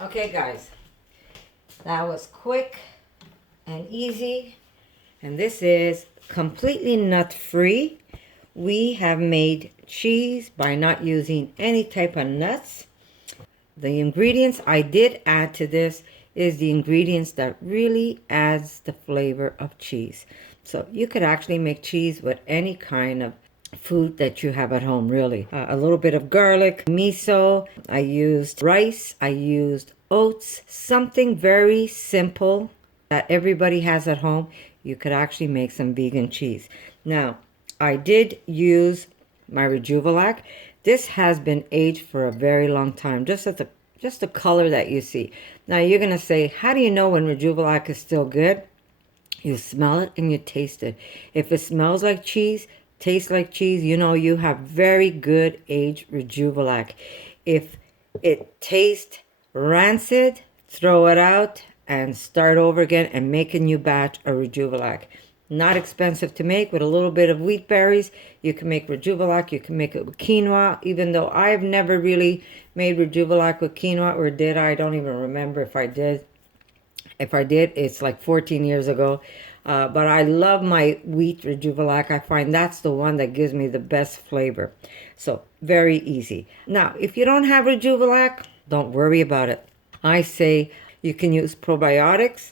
Okay guys, that was quick and easy, and this is completely nut free. We have made cheese by not using any type of nuts. The ingredients I did add to this is the ingredients that really adds the flavor of cheese. So you could actually make cheese with any kind of food that you have at home, really. A little bit of garlic, miso, I used rice, I used oats, something very simple that everybody has at home. You could actually make some vegan cheese. Now, I did use my REJUVELAC. This has been aged for a very long time, just the color that you see. Now you're gonna say, how do you know when REJUVELAC is still good? You smell it and you taste it. If it smells like cheese, tastes like cheese, you know you have very good aged REJUVELAC. If it tastes rancid, throw it out and start over again and make a new batch of REJUVELAC. Not expensive to make. With a little bit of wheat berries, you can make REJUVELAC. You can make it with quinoa, even though I've never really made REJUVELAC with quinoa, or did I? I don't even remember if I did. If I did, it's like 14 years ago. But I love my wheat REJUVELAC. I find that's the one that gives me the best flavor. So very easy. Now, if you don't have REJUVELAC, Don't worry about it. I say you can use probiotics.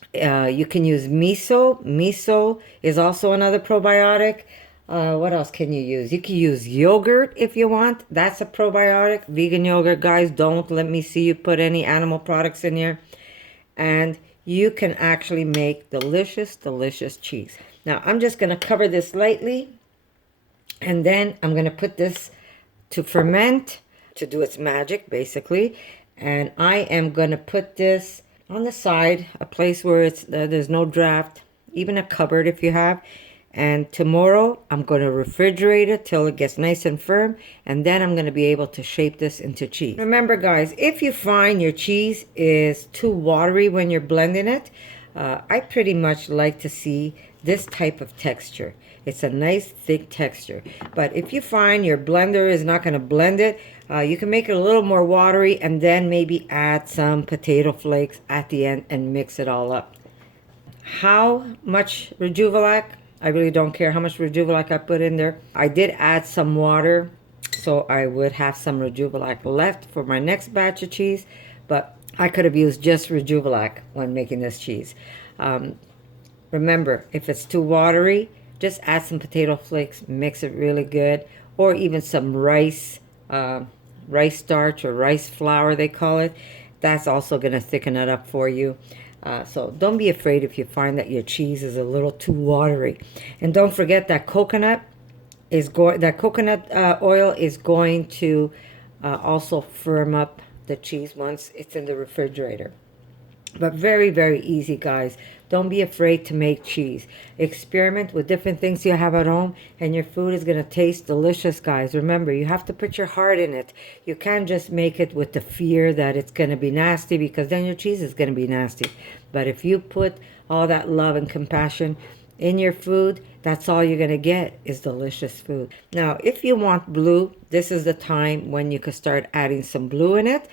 You can use MISO. MISO is also another probiotic. What else can you use? You can use yogurt if you want. That's a probiotic. Vegan yogurt, guys. Don't let me see you put any animal products in here. And you can actually make delicious, delicious cheese. Now, I'm just going to cover this lightly. And then I'm going to put this to ferment, to do its magic, basically. And I am going to put this on the side, a place where there's no draft, even a cupboard if you have. And tomorrow I'm going to refrigerate it till it gets nice and firm, and then I'm going to be able to shape this into cheese. Remember, guys, if you find your cheese is too watery when you're blending it, I pretty much like to see this type of texture. It's a nice thick texture. But if you find your blender is not going to blend it, you can make it a little more watery and then maybe add some potato flakes at the end and mix it all up. How much REJUVELAC? I really don't care how much REJUVELAC I put in there. I did add some water, so I would have some REJUVELAC left for my next batch of cheese, but I could have used just REJUVELAC when making this cheese. Remember, if it's too watery, just add some potato flakes, mix it really good, or even some rice starch or rice flour, they call it. That's also going to thicken it up for you. So don't be afraid if you find that your cheese is a little too watery. And don't forget that coconut oil is going to also firm up the cheese once it's in the refrigerator. But very, very easy, guys. Don't be afraid to make cheese. Experiment with different things you have at home, and your food is going to taste delicious, guys. Remember, you have to put your heart in it. You can't just make it with the fear that it's going to be nasty, because then your cheese is going to be nasty. But if you put all that love and compassion in your food, that's all you're going to get is delicious food. Now, if you want blue, this is the time when you could start adding some blue in it.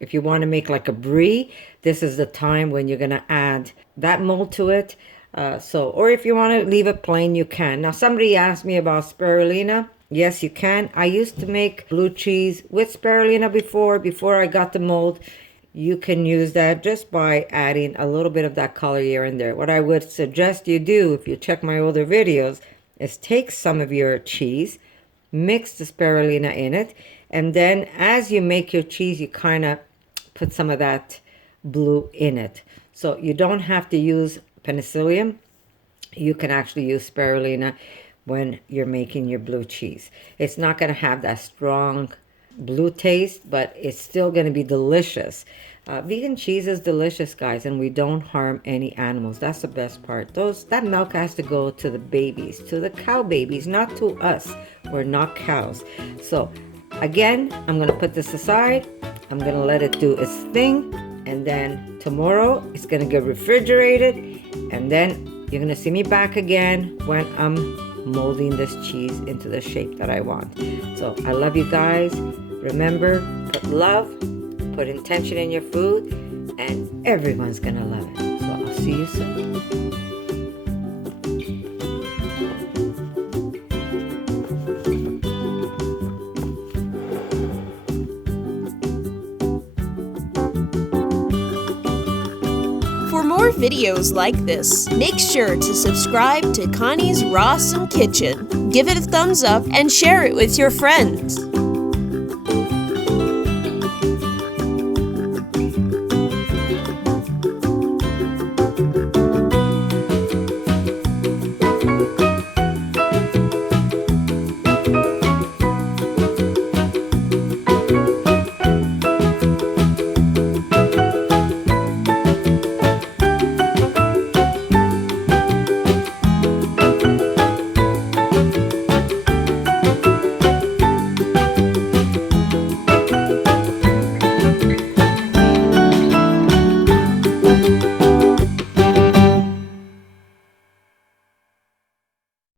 If you want to make like a brie, this is the time when you're going to add that mold to it. Or if you want to leave it plain, you can. Now, somebody asked me about spirulina. Yes, you can. I used to make blue cheese with spirulina before I got the mold. You can use that just by adding a little bit of that color here and there. What I would suggest you do, if you check my older videos, is take some of your cheese, mix the spirulina in it, and then as you make your cheese, you kind of put some of that blue in it. So you don't have to use penicillium. You can actually use spirulina when you're making your blue cheese. It's not going to have that strong blue taste, but it's still going to be delicious. Vegan cheese is delicious, guys, and we don't harm any animals. That's the best part. That milk has to go to the babies, to the cow babies, not to us. We're not cows. So again, I'm going to put this aside. I'm going to let it do its thing, and then tomorrow it's going to get refrigerated, and then you're going to see me back again when I'm molding this cheese into the shape that I want. So I love you guys. Remember, put love, put intention in your food, and everyone's going to love it. So I'll see you soon. For more videos like this, make sure to subscribe to Connie's RAWsome Kitchen, give it a thumbs up, and share it with your friends.